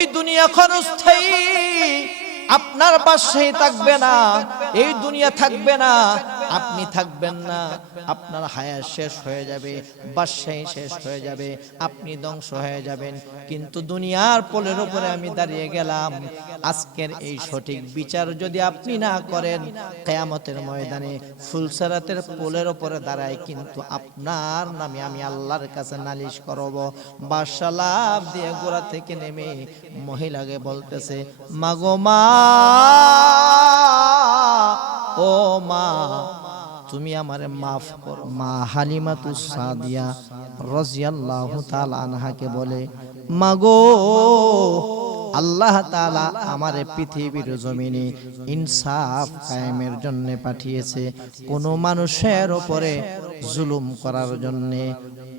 এই দুনিয়া ক্ষণস্থায়ী আপনার পাশেই থাকবে না এই দুনিয়া থাকবে না। আপনি থাকবেন না, আপনার হায়াত শেষ হয়ে যাবে বাসায় শেষ হয়ে যাবে, আপনি ধ্বংস হয়ে যাবেন। কিন্তু দুনিয়ার পোলের উপরে আমি দাঁড়িয়ে গেলাম। আজকের এই সঠিক বিচার যদি আপনি না করেন, কেয়ামতের ময়দানে ফুলসারাতের পোলের উপরে দাঁড়ায় কিন্তু আপনার নামে আমি আল্লাহর কাছে নালিশ করব। বাদশা লাভ দিয়ে গোড়া থেকে নেমে মহিলাকে বলতেছে, মাগো মা ও মা, তুমি আমার মাফ করো। মা হালিমাতু সাদিয়া রাদিয়াল্লাহু তাআলা আনহাকে বলে মাগো আল্লাহ তাআলা আমারে পৃথিবীর জমিনে ইনসাফ কায়েমের জন্য পাঠিয়েছে। কোন মানুষের উপরে জুলুম করার জন্য,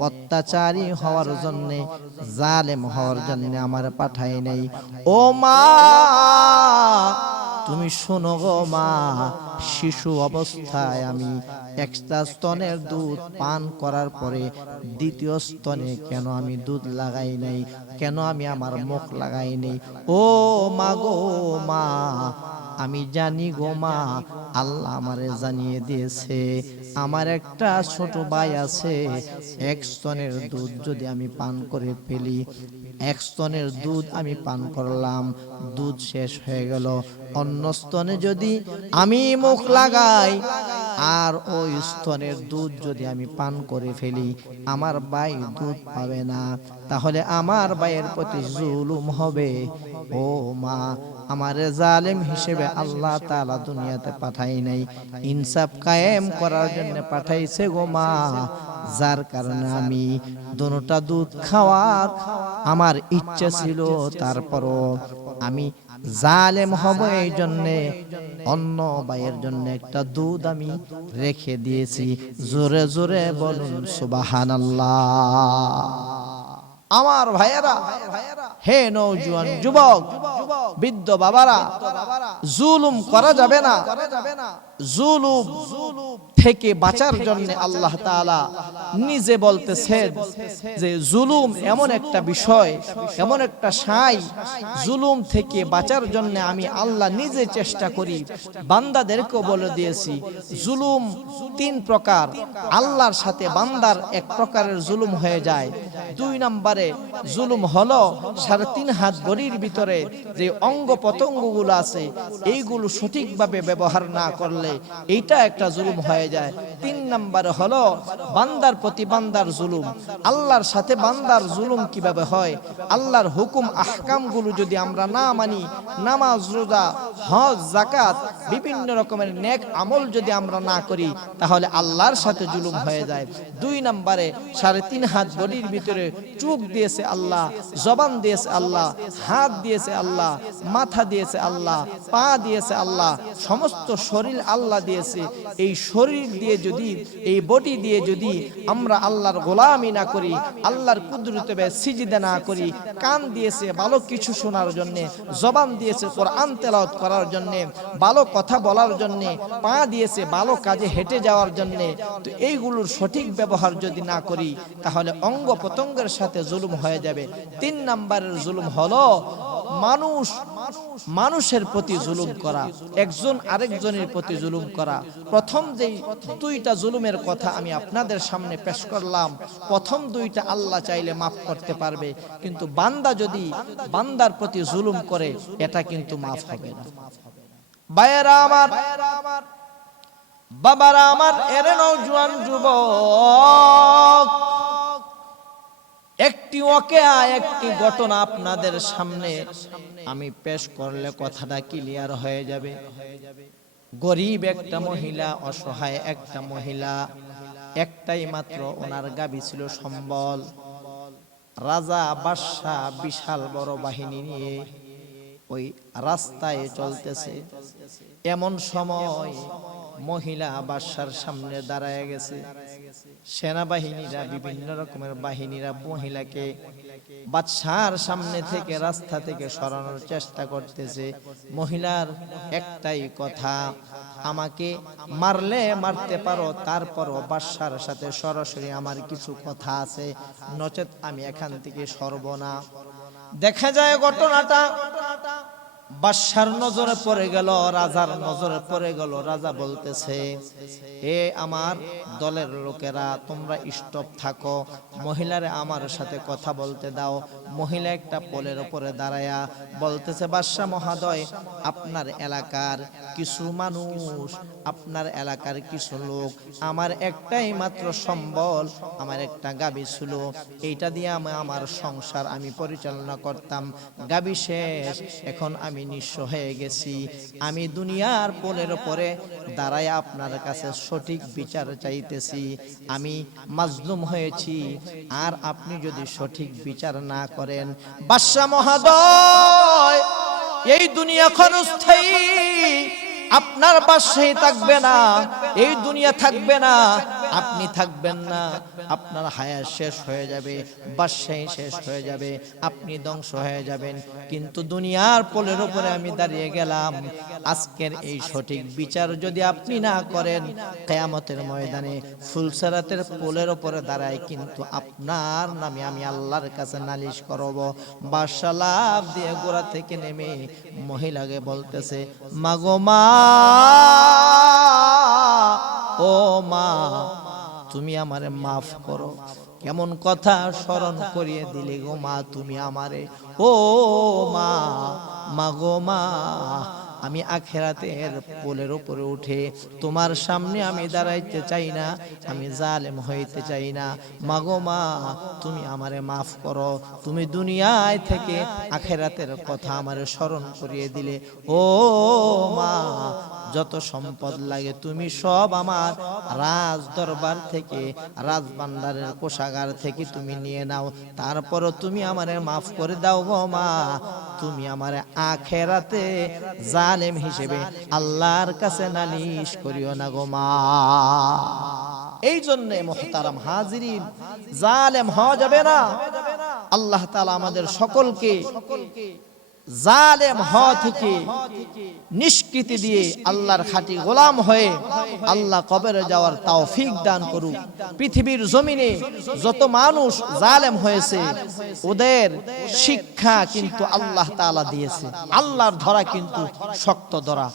অত্যাচারী হওয়ার জন্য, জালেম হওয়ার জন্য আমার পাঠায় নেই। ও মা তুমি শোনো গো মা, শিশু অবস্থায় আমি একটা স্তনের দুধ পান করার পরে দ্বিতীয় স্তনে কেন আমি দুধ লাগাই নাই, কেন আমি আমার মুখ লাগাই নাই? ও মা গো মা আমি জানি গো মা, আল্লাহ আমারে জানিয়ে দিয়েছে। আমার একটা ছোট ভাই আছে, এক স্তনের দুধ যদি আমি পান করে ফেলি, এক স্তনের দুধ আমি পান করলাম, দুধ শেষ হয়ে গেল। অন্য স্তনে যদি আমি মুখ লাগাই আর ওই স্তনের দুধ যদি আমি পান করে ফেলি, আমার ভাই দুধ পাবে না। তাহলে আমার ভাইয়ের প্রতি জুলুম হবে। ও মা, আমার জালেম হিসেবে আল্লাহ তাআলা দুনিয়াতে পাঠাই নাই। ইনসাফ কায়েম করার জন্য পাঠাইছে গো মা। যার কারণে আমি দোনোটা দুধ খাওয়ার আমার ইচ্ছা ছিল, তারপরও আমি জালেম হব এই জন্যে অন্য ভাইয়ের জন্য একটা দুধ আমি রেখে দিয়েছি। জোরে জোরে বলুন সুবাহান আমার ভাইয়েরা, হে নৌজুয়ান যুবক, বৃদ্ধ বাবারা, জুলুম করা যাবে না। জুলুম থেকে বাঁচার জন্য আল্লাহ তাআলা নিজে বলতেছেন যে জুলুম এমন একটা বিষয়, এমন একটা সাই, জুলুম থেকে বাঁচার জন্য আমি আল্লাহ নিজে চেষ্টা করি। বান্দাদেরকেও বলে দিয়েছি, জুলুম তিন প্রকার, আল্লাহর সাথে বান্দার এক প্রকারের জুলুম হয়ে যায়। দুই নম্বরে জুলুম হলো সাড়ে তিন হাত গড়ির ভিতরে যে অঙ্গ পতঙ্গগুলো আছে, এইগুলো সঠিকভাবে ব্যবহার না করলে এইটা একটা জুলুম হয়ে যায়। তিন নম্বরে হলো বান্দার প্রতি বান্দার জুলুম। আল্লাহর সাথে বান্দার জুলুম কীভাবে হয়? আল্লাহর হুকুম, আহকামগুলো যদি আমরা না মানি, নামাজ, রোজা, হজ জাকাত বিভিন্ন রকমের নেক আমল যদি আমরা না করি, তাহলে আল্লাহর সাথে জুলুম হয়ে যায়। দুই নম্বরে সাড়ে তিন হাত বডির ভিতরে চোখ দিয়েছে আল্লাহ, জবান দিয়েছে আল্লাহ, হাত দিয়েছে আল্লাহ, মাথা দিয়েছে আল্লাহ, পা দিয়েছে আল্লাহ, সমস্ত শরীর আল্লাহ দিয়েছে। এই শরীর দিয়ে যদি, এই বডি দিয়ে যদি আমরা আল্লাহর গোলামি না করি, আল্লাহর কুদরতে সিজিদে না করি, কান দিয়েছে ভালো কিছু শোনার জন্যে, জবান দিয়েছে কোরআন তেলাওয়াত করার জন্যে, ভালো কথা বলার জন্যে, পা দিয়েছে ভালো কাজে হেঁটে যাওয়ার জন্যে, তো এইগুলোর সঠিক ব্যবহার যদি না করি, তাহলে অঙ্গ প্রত্যঙ্গের সাথে জুলুম হয়ে যাবে। তিন নাম্বারের জুলুম হলো মানুষ, মানুষের প্রতি জুলুম করা, একজন আরেকজনের প্রতি জুলুম করা। প্রথম যেই দুইটা জুলুমের কথা আমি আপনাদের সামনে পেশ করলাম, প্রথম দুইটা আল্লাহ চাইলে মাফ করতে পারবে, কিন্তু বান্দা যদি বান্দার প্রতি জুলুম করে, এটা কিন্তু মাফ হবে না। বায়েরা আমার, বাবারা আমার, এরে নৌজুয়ান যুবক একটি ওকে একটি ঘটনা আপনাদের সামনে আমি পেশ করলে কথাটা ক্লিয়ার হয়ে যাবে। গরিব একটা মহিলা, অসহায় একটা মহিলা, একটাই মাত্র ওনার গাবি ছিল সম্বল। রাজা বাদশাহ বিশাল বড় বাহিনী নিয়ে ওই রাস্তায় চলতেছে। এমন সময় মহিলা বাদশার সামনে দাঁড়ায় গেছে। সেনাবাহিনীরা বিভিন্ন রকমের বাহিনীরা মহিলাকে বাদশার সামনে থেকে রাস্তা থেকে সরানোর চেষ্টা করতেছে। মহিলার একটাই কথা, আমাকে মারলে মারতে পারো, তারপরও বাদশার সাথে সরাসরি আমার কিছু কথা আছে। নচেত আমি এখান থেকে সরব না। দেখা যায় ঘটনাটা বাদশার নজরে পড়ে গেল, রাজার নজরে পড়ে গেল, রাজা বলতেছে, এ আমার দলের লোকেরা, তোমরা স্টপ থাকো, মহিলারে আমার সাথে কথা বলতে দাও। মহিলা একটা পোলের উপরে দাঁড়ায়া বলতেছে, বাদশাহ মহাদয়, আপনার এলাকার কিছু মানুষ, আপনার এলাকার কিছু লোক, আমার একটাই মাত্র সম্বল, আমার একটা গাবি ছিল, এইটা দিয়ে আমি, আমার সংসার আমি পরিচালনা করতাম। গাবি শেষ, এখন আমি নিঃস্ব হয়ে গেছি। আমি দুনিয়ার পোলের উপরে দাঁড়ায় আপনার কাছে সঠিক বিচার চাইতেছি। আমি মাজলুম হয়েছি। আর আপনি যদি সঠিক বিচার না করেন, বাদশাহ মহাদয়, এই দুনিয়া ক্ষণস্থায়ী আপনার বাসায় থাকবে না, এই দুনিয়া থাকবে না। আপনি থাকবেন না, আপনার হায়াত শেষ হয়ে যাবে বাসায় শেষ হয়ে যাবে, আপনি ধ্বংস হয়ে যাবেন। কিন্তু দুনিয়ার পোলের উপরে আমি দাঁড়িয়ে গেলাম। আজকের এই সঠিক বিচার যদি আপনি না করেন, কেয়ামতের ময়দানে ফুলসারাতের পোলের উপরে দাঁড়ায় কিন্তু আপনার নামে আমি আল্লাহর কাছে নালিশ করব। বাদশা লাভ দিয়ে গোড়া থেকে নেমে মহিলাকে বলতেছে, মাগো মা ও মা, তুমি আমারে মাফ করো। কেমন কথা স্মরণ করিয়ে দিলে গো মা, তুমি আমারে। ও মা মাগো মা, আমি আখেরাতের পোলের উপরে উঠে তোমার সামনে আমি দাঁড়াইতে চাই না, আমি জালেম হইতে চাই না। মাগো মা, তুমি আমারে মাফ করো। তুমি দুনিয়ায় থেকে আখেরাতের কথা আমারে স্মরণ করিয়ে দিলে। ও মা যত সম্পদ লাগে তুমি সব আমার রাজ দরবার থেকে রাজবান্ডারের কোষাগার থেকে তুমি নিয়ে নাও। তারপরও তুমি আমারে মাফ করে দাও গো মা। তুমি আমারে আখেরাতে জালেম হিসেবে আল্লাহর কাছে নালিশ করিও না গো মা। এই জন্য মোহতারাম হাজিরিন, জালেম হওয়া যাবে না। আল্লাহ তাআলা আমাদের সকলকে জালেম হ থেকে নিষ্কৃতি দিয়ে আল্লাহর খাটি গোলাম হয়ে আল্লাহ কবরে যাওয়ার তাও ফিক দান করুক। পৃথিবীর জমিনে যত মানুষ জালেম হয়েছে, ওদের শিক্ষা কিন্তু আল্লাহ তাআলা দিয়েছে। আল্লাহর ধরা কিন্তু শক্ত ধরা।